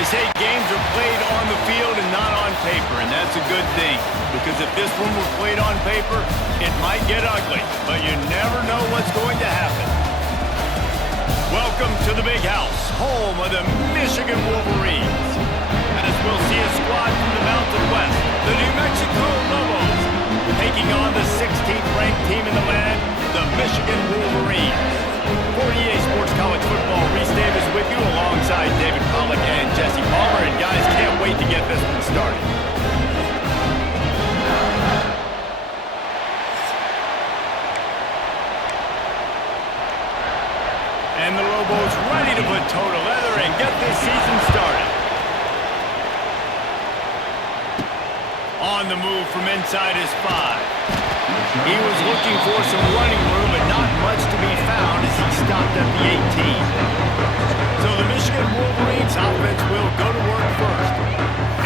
They say games are played on the field and not on paper, and that's a good thing. Because if this one were played on paper, it might get ugly, but you never know what's going to happen. Welcome to the Big House, home of the Michigan Wolverines. As we'll see a squad from the Mountain West, the New Mexico Lobos, taking on the 16th ranked team in the land, the Michigan Wolverines. For EA Sports College Football, Reese Davis with you alongside David Pollack and Jesse Palmer. And guys, can't wait to get this one started. And the Lobos ready to put toe to leather and get this season started. On the move from inside his 5. He was looking for some running room, but not much to be found as he stopped at the 18. So the Michigan Wolverines offense will go to work first.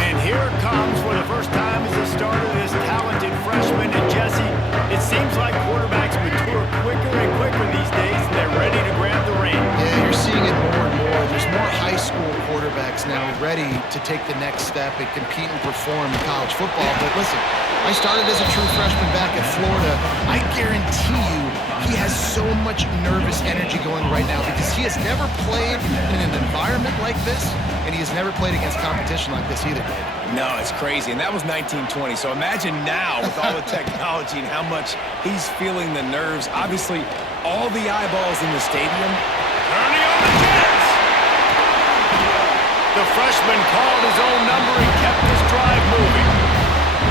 And here comes for the first time as the starter, this talented freshman. And Jesse, it seems like quarterbacks mature quicker and quicker these days, and they're ready to grab the reins. Yeah, you're seeing it more and more. There's more high school quarterbacks now ready to take the next step and compete and perform in college football. But listen, I started as a true freshman back at Florida. I guarantee you he has so much nervous energy going right now because he has never played in an environment like this, and he has never played against competition like this either. No, it's crazy, and that was 1920. So imagine now with all the technology and how much he's feeling the nerves. Obviously, all the eyeballs in the stadium. Turning on the Jets! The freshman called his own number and kept his drive moving.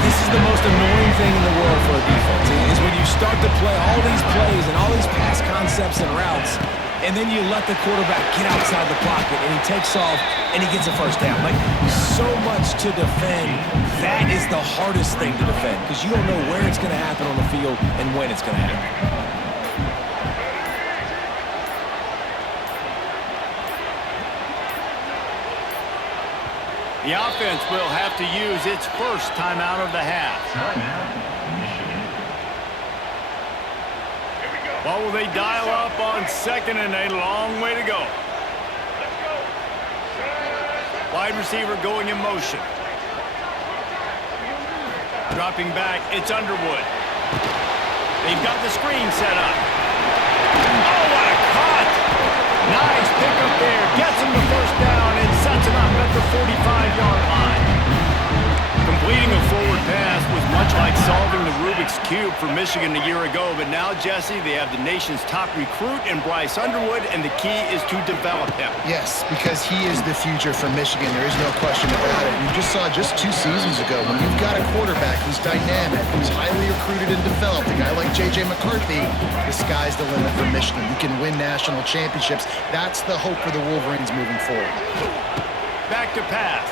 This is the most annoying thing in the world for a defense, is when you start to play all these plays and all these pass concepts and routes, and then you let the quarterback get outside the pocket, and he takes off, and he gets a first down. Like, so much to defend. That is the hardest thing to defend, because you don't know where it's going to happen on the field and when it's going to happen. The offense will have to use its first timeout of the half. What will they dial up on second and a long way to go? Wide receiver going in motion. Dropping back, it's Underwood. They've got the screen set up. Oh, what a cut! Nice pickup there. Gets him the first down and sets him up at the 45-yard line. Completing a forward pass was much like solving the Rubik's Cube for Michigan a year ago, but now, Jesse, they have the nation's top recruit in Bryce Underwood, and the key is to develop him. Yes, because he is the future for Michigan. There is no question about it. You just saw just 2 seasons ago when you've got a quarterback who's dynamic, who's highly recruited and developed, a guy like J.J. McCarthy, the sky's the limit for Michigan. You can win national championships. That's the hope for the Wolverines moving forward. Back to pass.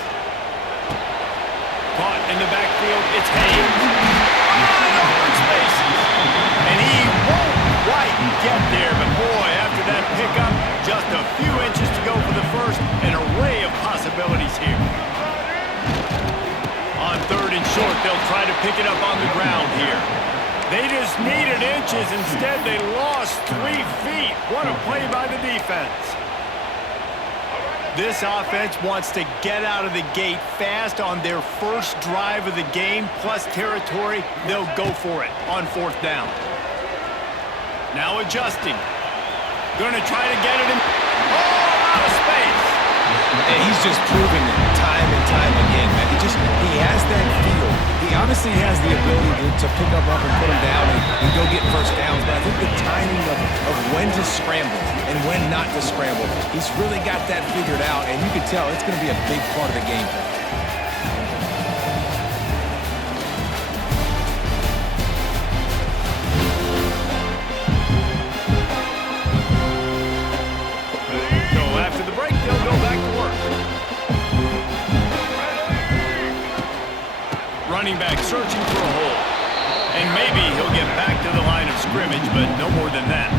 Caught in the backfield, it's Hayes. Open spaces. And he won't quite get there, but boy, after that pickup, just a few inches to go for the first. An array of possibilities here. On third and short, they'll try to pick it up on the ground here. They just needed inches. Instead, they lost 3 feet. What a play by the defense. This offense wants to get out of the gate fast on their first drive of the game, plus territory. They'll go for it on 4th down. Now adjusting. Going to try to get it in. Oh, out of space. And he's just proving it time and time again, man. He has that feel. He obviously has the ability to pick up and put him down and go get first downs, but I think the timing of when to scramble and when not to scramble, he's really got that figured out, and you can tell it's going to be a big part of the game plan. So after the break, they'll go back to work. Running back searching for a hole. And maybe he'll get back to the line of scrimmage, but no more than that.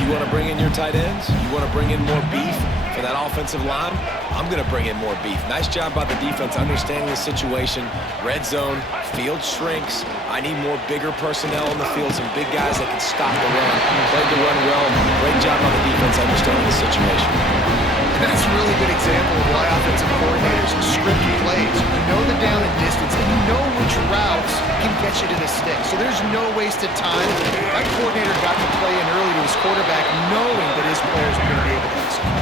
You want to bring in your tight ends? You want to bring in more beef for that offensive line? I'm going to bring in more beef. Nice job by the defense understanding the situation. Red zone, field shrinks. I need more bigger personnel on the field, some big guys that can stop the run. Played the run well. Great job by the defense understanding the situation. That's a really good example of why offensive coordinators script plays. You know the down and distance, and you know which routes can get you to the stick. So there's no wasted time. That coordinator got to play in early to his quarterback knowing that his players were going to be able to execute.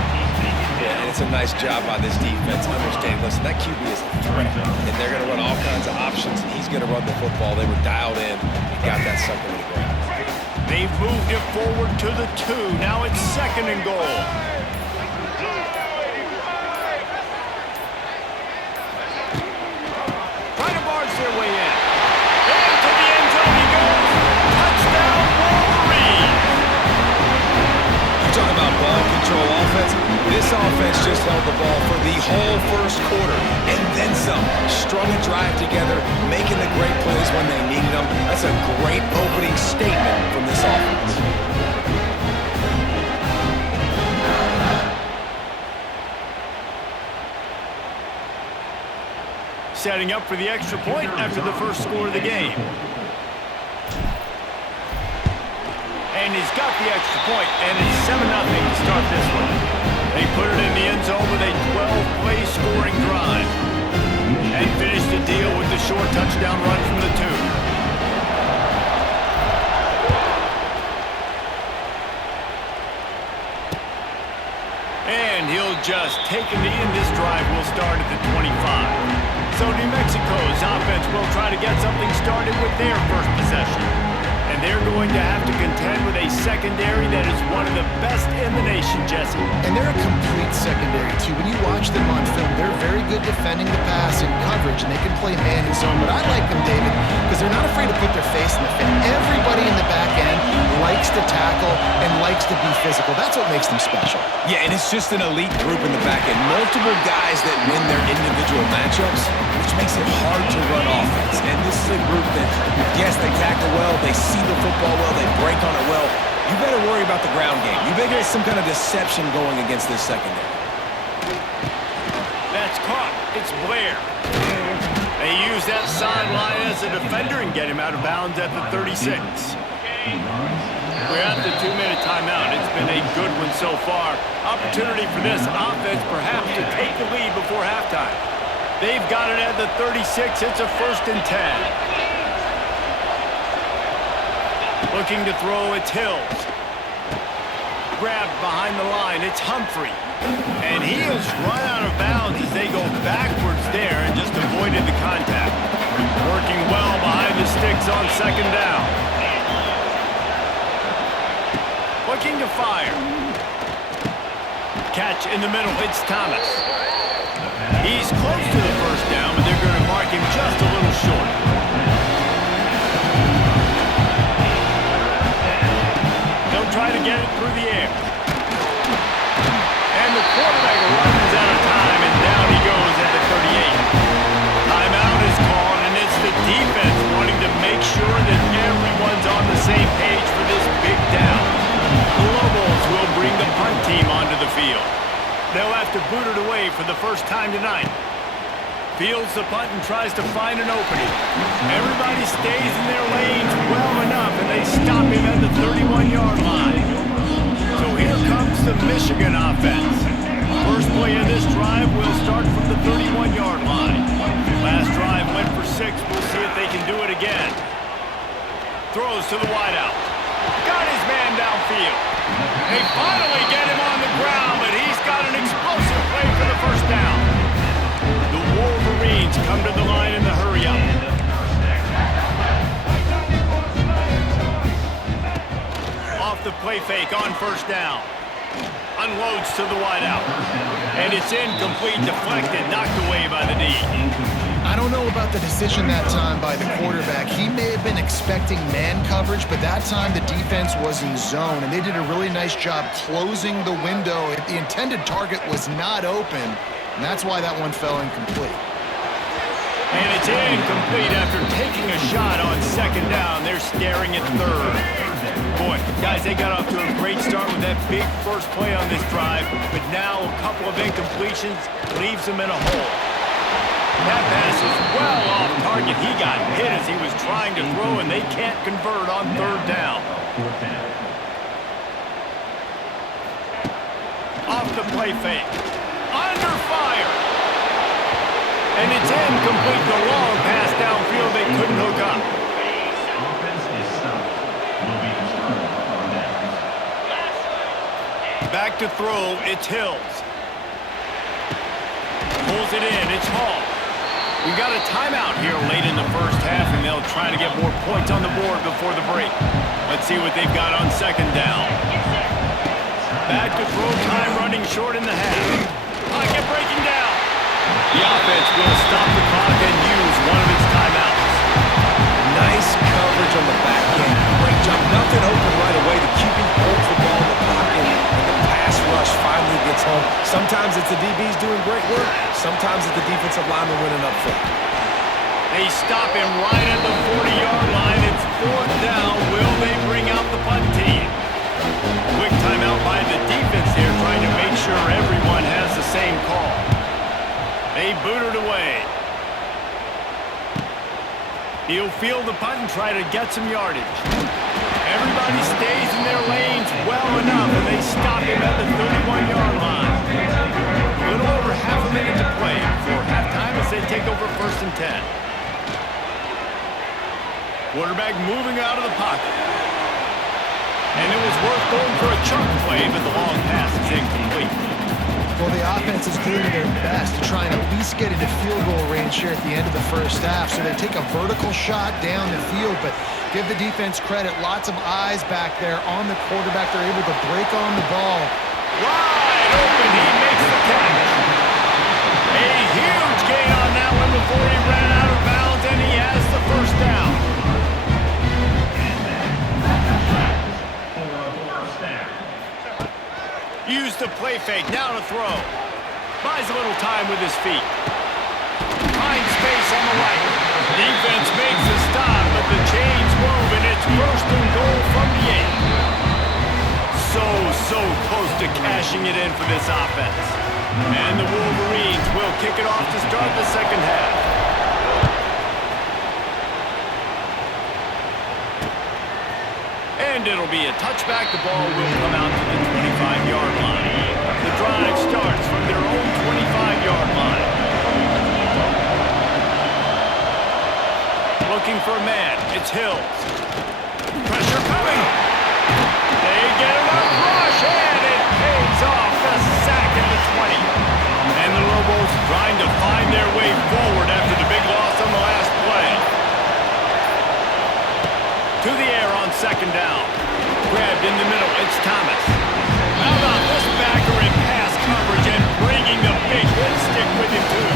Yeah, and it's a nice job by this defense. Understand, listen, that QB is a threat, and they're going to run all kinds of options, and he's going to run the football. They were dialed in and got that sucker to the ground. They've moved it forward to the 2. Now it's 2nd and goal. Trying to barge their way in. Into the end zone he goes. Touchdown, Wolverine. You talk about ball control offense. This offense just held the ball for the whole first quarter and then some. Strung a drive together, making the great plays when they needed them. That's a great opening statement from this offense. Setting up for the extra point after the first score of the game. And he's got the extra point, and it's 7-0 to start this one. They put it in the end zone with a 12-play scoring drive. And finished the deal with the short touchdown run from the 2. And he'll just take a knee, and this drive will start at the 25. So New Mexico's offense will try to get something started with their first possession. And they're going to have to contend with a secondary that is one of the best in the nation, Jesse. And they're a complete secondary, too. When you watch them on film, they're very good defending the pass and coverage, and they can play man and zone. But I like them, David, because they're not afraid to put their face in the fit. Everybody in the back end likes to tackle and likes to be physical. That's what makes them special. Yeah, and it's just an elite group in the back end. Multiple guys that win their individual matchups, which makes it hard to run offense. And this is a group that, yes, they tackle well, they see the football well, they break on it well. You better worry about the ground game. You better get some kind of deception going against this secondary. That's caught. It's Blair. They use that sideline as a defender and get him out of bounds at the 36. We're at the 2-minute timeout. It's been a good one so far. Opportunity for this offense perhaps to take the lead before halftime. They've got it at the 36. It's a 1st and 10. Looking to throw, it's Hills. Grabbed behind the line, it's Humphrey. And he has run out of bounds as they go backwards there and just avoided the contact. Working well behind the sticks on 2nd down. Looking to fire. Catch in the middle, it's Thomas. He's close to the 1st down, but they're going to mark him just a little short. They'll try to get it through the air. And the quarterback runs out of time, and down he goes at the 38. Timeout is called, and it's the defense wanting to make sure that everyone's on the same page for this big down. The Lobos will bring the punt team onto the field. They'll have to boot it away for the first time tonight. Fields the punt and tries to find an opening. Everybody stays in their lanes well enough, and they stop him at the 31-yard line. So here comes the Michigan offense. First play of this drive will start from the 31-yard line. Last drive went for 6. We'll see if they can do it again. Throws to the wideout. Got his man downfield. They finally get him on the ground, but he's got an explosive play for the 1st down. The Wolverines come to the line in the hurry-up. Off the play fake on 1st down. Unloads to the wideout. And it's incomplete, deflected, knocked away by the D. I don't know about the decision that time by the quarterback. He may have been expecting man coverage, but that time the defense was in zone, and they did a really nice job closing the window. The intended target was not open, and that's why that one fell incomplete. And it's incomplete after taking a shot on 2nd down. They're staring at 3rd. Boy, guys, they got off to a great start with that big first play on this drive, but now a couple of incompletions leaves them in a hole. That pass is well off target. He got hit as he was trying to throw, and they can't convert on 3rd down. Off the the play fake. Under fire. And it's incomplete. The long pass downfield they couldn't hook up. Back to throw, it's Hills. Pulls it in, it's Hall. We've got a timeout here late in the first half, and they'll try to get more points on the board before the break. Let's see what they've got on second down. Back to throw, time running short in the half. Pocket breaking down. The offense will stop the clock and use one of its timeouts. Nice coverage on the back end. Great job. Nothing open right away. The QB holds the ball in the pocket, and the pass rush finally gets home. Sometimes it's the DBs doing great work. Sometimes it's the defensive lineman winning up front. They stop him right at the 40-yard line. It's fourth down. Will they bring out the punt team? Quick timeout by the defense here, trying to make sure everyone has the same call. They boot it away. He'll field the punt and try to get some yardage. Everybody stays in their lanes well enough, and they stop him at the 31-yard line. A little over half a minute to play before halftime as they take over 1st and 10. Quarterback moving out of the pocket. And it was worth going for a chunk play, but the long pass is incomplete. Well, the offense is doing their best to try and at least get into field goal range here at the end of the first half. So they take a vertical shot down the field, but give the defense credit. Lots of eyes back there on the quarterback. They're able to break on the ball. Wide open, he makes the catch. A huge gain on that one before he ran out of bounds, and he has the first down. Use the play fake, now to throw. Buys a little time with his feet. Finds space on the right. Defense makes a stop, but the chains move, and it's 1st and goal from the 8. So close to cashing it in for this offense. And the Wolverines will kick it off to start the second half. And it'll be a touchback. The ball will come out to the 25-yard line. The drive starts from their own 25-yard line. Looking for a man. It's Hills. Pressure coming. They get enough rush, and it pays off. The sack at the 20. And the Lobos trying to find their way forward after the big loss on the last play. To the air on second down. Grabbed in the middle, it's Thomas. How about this backer in pass coverage and bringing the big hit stick with him too.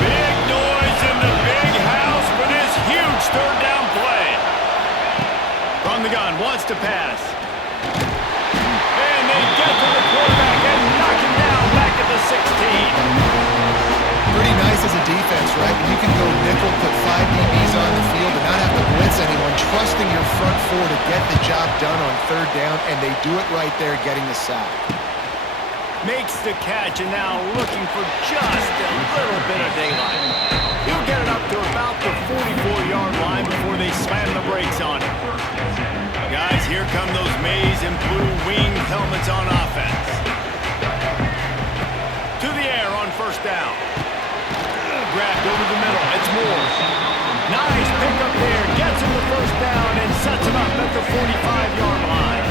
Big noise in the big house for this huge third down play. From the gun, wants to pass. And they get to the quarterback and knock him down back at the 16. Pretty nice as a defense, right? You can go nickel, put 5 DBs on the field and not have to blitz anyone, trusting your front four to get the job done on third down, and they do it right there, getting the sack. Makes the catch, and now looking for just a little bit of daylight. He'll get it up to about the 44-yard line before they slam the brakes on him. Guys, here come those maize and blue winged helmets on offense. To the air on first down. Grabbed over the middle, it's Moore. Nice pickup there, gets him the first down and sets him up at the 45-yard line.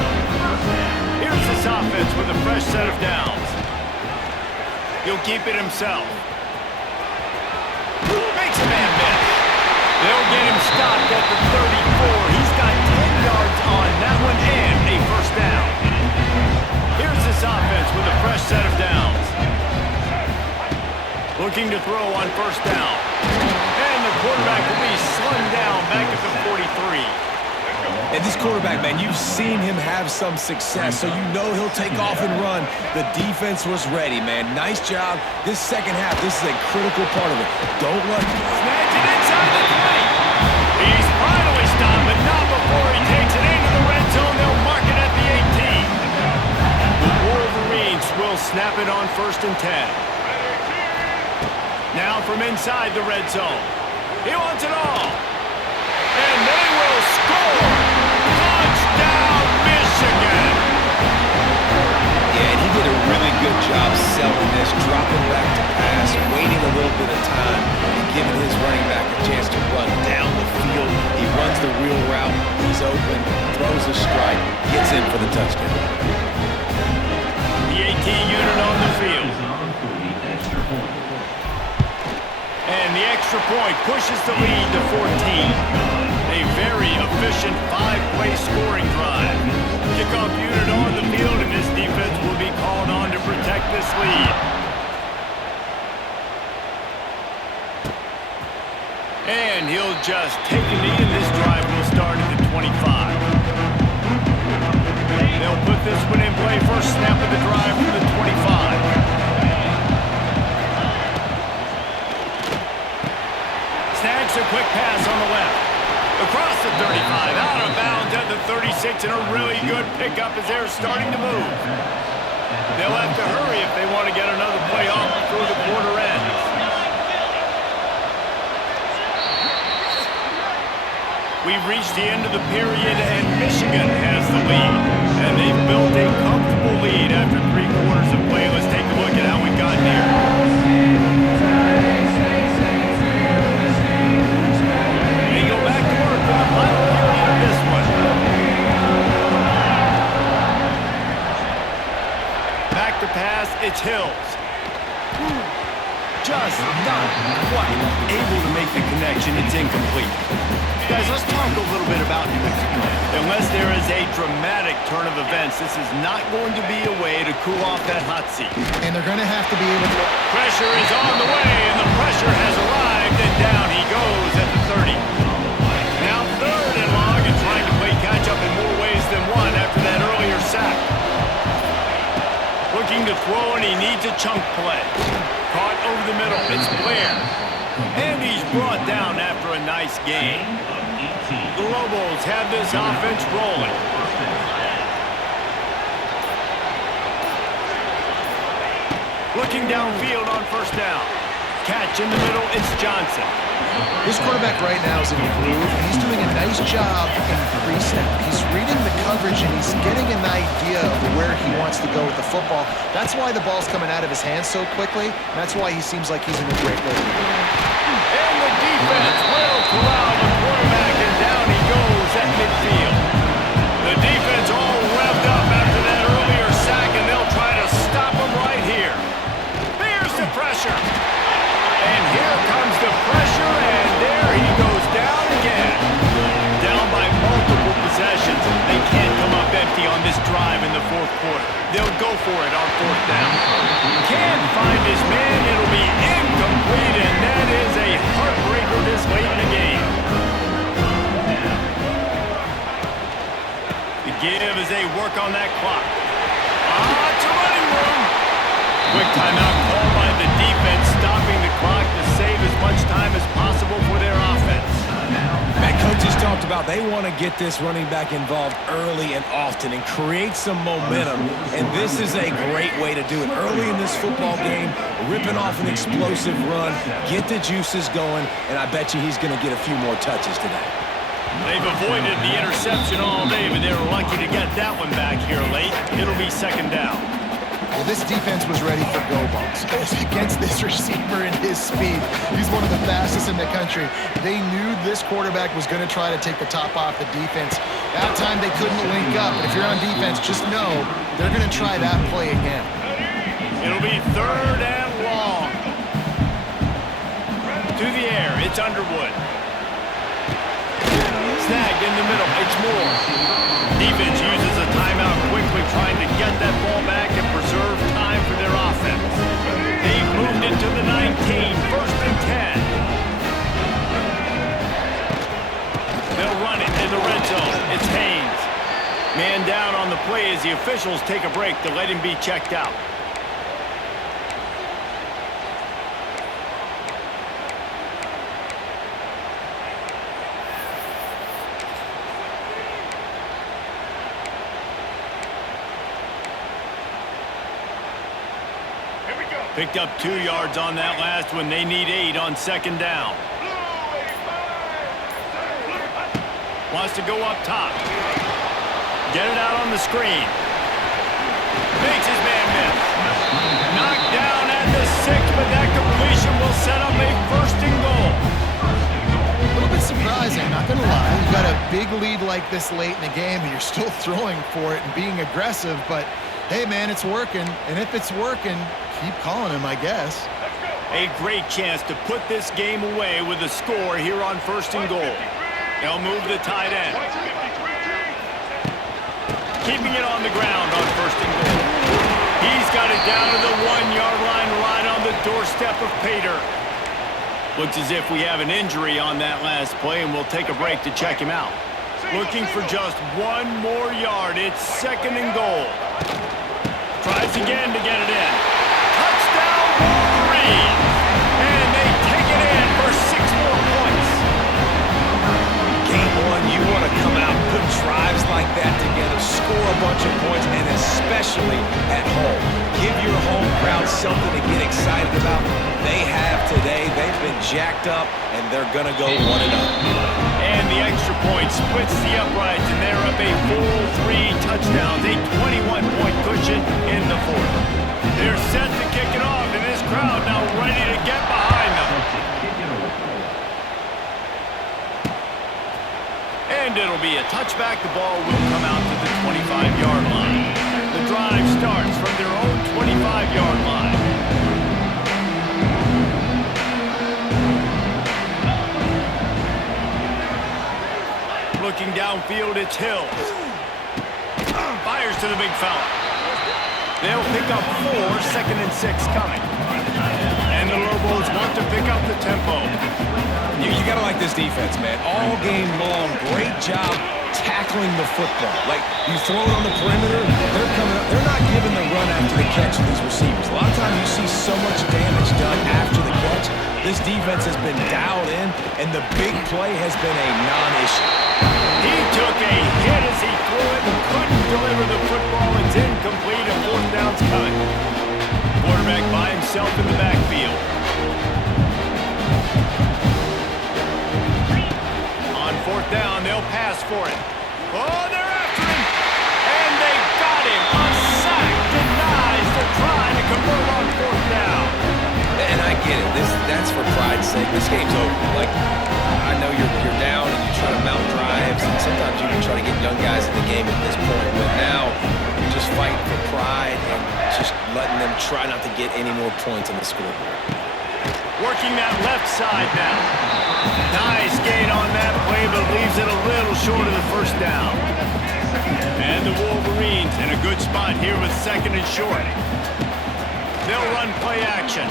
Here's this offense with a fresh set of downs. He'll keep it himself. Makes a man miss. They'll get him stopped at the 34. He's got 10 yards on that one and a first down. Here's this offense with a fresh set of downs. Looking to throw on first down. And the quarterback will be slung down back at the 43. And this quarterback, man, you've seen him have some success, so you know he'll take off and run. The defense was ready, man. Nice job. This second half, this is a critical part of it. Don't let him. Snatch it inside the 20. He's finally stopped, but not before he takes it into the red zone. They'll mark it at the 18. The Wolverines will snap it on 1st and 10. Now from inside the red zone. He wants it all. And they will score. Touchdown, Michigan. Yeah, and he did a really for the touchdown. The 18 unit on the field. And the extra point pushes the lead to 14. A very efficient 5-play scoring drive. Kickoff unit on the field, and this defense will be called on to protect this lead. And he'll just take a knee, and this drive will start at the 25. They'll put this one in play. First snap of the drive from the 25. Snags a quick pass on the left. Across the 35, out of bounds at the 36, and a really good pickup as they're starting to move. They'll have to hurry if they want to get another play off before the quarter ends. We've reached the end of the period, and Michigan has the lead. And they've built a comfortable lead after 3 quarters of play. Let's take a look at how we've gotten here. They go back to work for the final period of this one. Back to pass, it's Hills. Just not quite able to make the connection. It's incomplete. Guys, let's talk a little bit about this. Unless there is a dramatic turn of events, this is not going to be a way to cool off that hot seat. And they're going to have to be able to... Pressure is on the way, and the pressure has arrived, and down he goes at the 30. Now 3rd and long, and trying to play catch-up in more ways than one after that earlier sack. Looking to throw, and he needs a chunk play. Caught over the middle, it's Blair. And he's brought down after a nice game. The Lobos have this offense rolling. Looking downfield on 1st down. Catch in the middle, it's Johnson. This quarterback right now is in a groove, and he's doing a nice job in pre-snap. He's reading the coverage, and he's getting an idea of where he wants to go with the football. That's why the ball's coming out of his hands so quickly, and that's why he seems like he's in a great rhythm. And the defense will corral the quarterback, and down he goes at midfield. The defense all revved up after that earlier sack, and they'll try to stop him right here. Here's the pressure. And here comes the pressure, and there he goes down again. Down by multiple possessions. They can't come up empty on this drive in the 4th quarter. They'll go for it on 4th down. Can't find his man. It'll be incomplete, and that is a heartbreaker this late in the game. The give as they work on that clock. It's a running room. Quick timeout called by the defense, stopping the clock to save as much time as possible for their offense. That coaches talked about they want to get this running back involved early and often and create some momentum, and this is a great way to do it. Early in this football game, ripping off an explosive run, get the juices going, and I bet you he's going to get a few more touches today. They've avoided the interception all day, but they were lucky to get that one back here late. It'll be 2nd down. Well, this defense was ready for go balls. Against this receiver and his speed, he's one of the fastest in the country. They knew this quarterback was going to try to take the top off the defense. That time they couldn't link up. But if you're on defense, just know they're going to try that play again. It'll be 3rd and long. To the air, it's Underwood. Snagged in the middle, it's Moore. Defense uses a timeout quickly, trying to get that ball back and preserve time for their offense. They've moved it to the 19, 1st and 10. They'll run it in the red zone. It's Haynes. Man down on the play as the officials take a break to let him be checked out. Picked up 2 yards on that last one. They need 8 on 2nd down. Wants to go up top. Get it out on the screen. Makes his man miss. Knocked down at the 6, but that completion will set up a 1st and goal. A little bit surprising, not going to lie. You got a big lead like this late in the game, and you're still throwing for it and being aggressive. But, hey, man, it's working. And if it's working, keep calling him, I guess. A great chance to put this game away with a score here on 1st and goal. They'll move the tight end. Keeping it on the ground on 1st and goal. He's got it down to the 1-yard line right on the doorstep of Pater. Looks as if we have an injury on that last play, and we'll take a break to check him out. Looking for just 1 more yard. It's 2nd and goal. Tries again to get it in. Touchdown, Wolverines! And they take it in for 6 more points. Game 1, you want to come out, put drives like that together, score a bunch of points, and especially at home. Give your home crowd something to get excited about. They have today. They've been jacked up, and they're going to go 1-0. And the extra point splits the uprights, and they're up a full 3 touchdowns, a 21-point cushion in the 4th. They're set to kick it off, and this crowd now ready to get behind them. And it'll be a touchback. The ball will come out to the 25-yard line. The drive starts from their own 25-yard line. Looking downfield, it's Hill. Fires to the big fella. They'll pick up 4, 2nd and 6 coming. And the Lobos want to pick up the tempo. You got to like this defense, man. All game long, great job tackling the football. Like, you throw it on the perimeter, they're coming up. They're not giving the run after the catch to these receivers. A lot of times you see so much damage done after the catch. This defense has been dialed in, and the big play has been a non-issue. He took a hit as he threw it and couldn't deliver the football. It's incomplete, and 4th down's coming. Quarterback by himself in the backfield. On 4th down, they'll pass for it. Oh, they're after him! And they got him! A sack denies the try to convert on 4th down. And I get it. That's for pride's sake. This game's over. Like, I know you're down and you try to mount drives, and sometimes you can try to get young guys in the game at this point. But now you're just fighting for pride and just letting them try not to get any more points on the scoreboard. Working that left side now. Nice gain on that play, but leaves it a little short of the 1st down. And the Wolverines in a good spot here with 2nd and short. They'll run play action.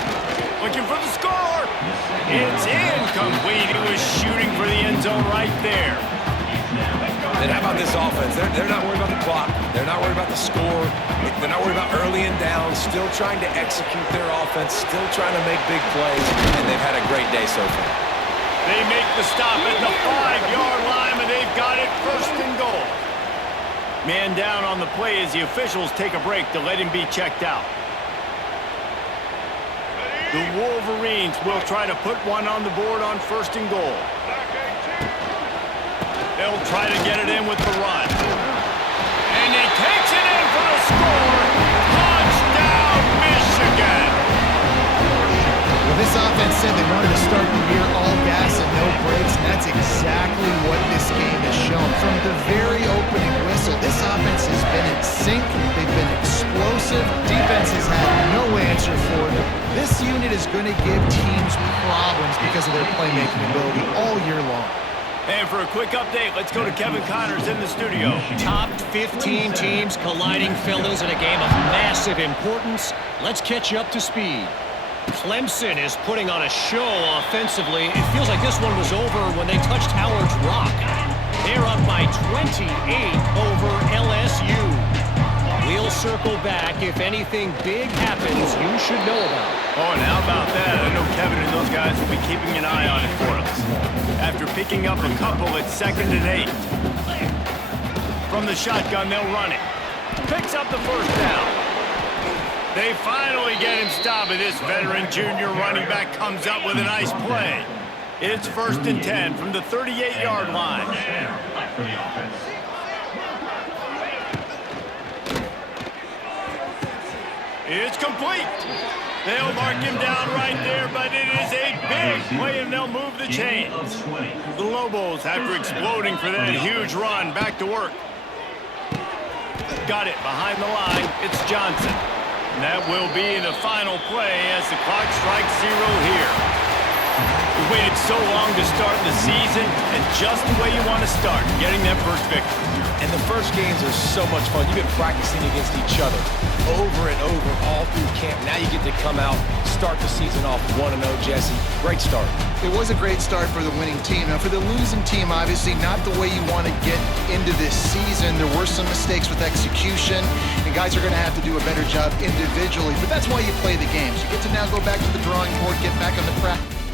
Looking for the score. It's incomplete. He was shooting for the end zone right there. And how about this offense? They're not worried about the clock. They're not worried about the score. They're not worried about early and down. Still trying to execute their offense. Still trying to make big plays. And they've had a great day so far. They make the stop at the 5-yard line, and they've got it 1st and goal. Man down on the play as the officials take a break to let him be checked out. The Wolverines will try to put one on the board on 1st and goal. They'll try to get it in with the run. And he takes it in for the score. Touchdown, Michigan! Well, this offense said they wanted to start the year all gas and no brakes, and that's exactly what this game has shown. From the very opening whistle, this offense has been in sync. They've been explosive. Defense has had no answer for them. This unit is going to give teams problems because of their playmaking ability all year long. And for a quick update, let's go to Kevin Connors in the studio. Top 15 teams colliding, fellas, in a game of massive importance. Let's catch you up to speed. Clemson is putting on a show offensively. It feels like this one was over when they touched Howard's Rock. They're up by 28 over LSU. We'll circle back. If anything big happens, you should know about it. Oh, and how about that? I know Kevin and those guys will be keeping an eye on it for us. After picking up a couple at 2nd and 8. From the shotgun, they'll run it. Picks up the 1st down. They finally get him stopped, and this veteran junior running back comes up with a nice play. It's 1st and 10 from the 38-yard line. It's complete. They'll mark him down right there, but it is a big play, and they'll move the chains. The Lobos, after exploding for that huge run, back to work. Got it behind the line. It's Johnson. And that will be the final play as the clock strikes 0 here. We waited so long to start the season, and just the way you want to start, getting that first victory. And the first games are so much fun. You've been practicing against each other over and over all through camp. Now you get to come out, start the season off 1-0, Jesse. Great start. It was a great start for the winning team. Now, for the losing team, obviously not the way you want to get into this season. There were some mistakes with execution, and guys are going to have to do a better job individually. But that's why you play the games. You get to now go back to the drawing board, get back on the practice.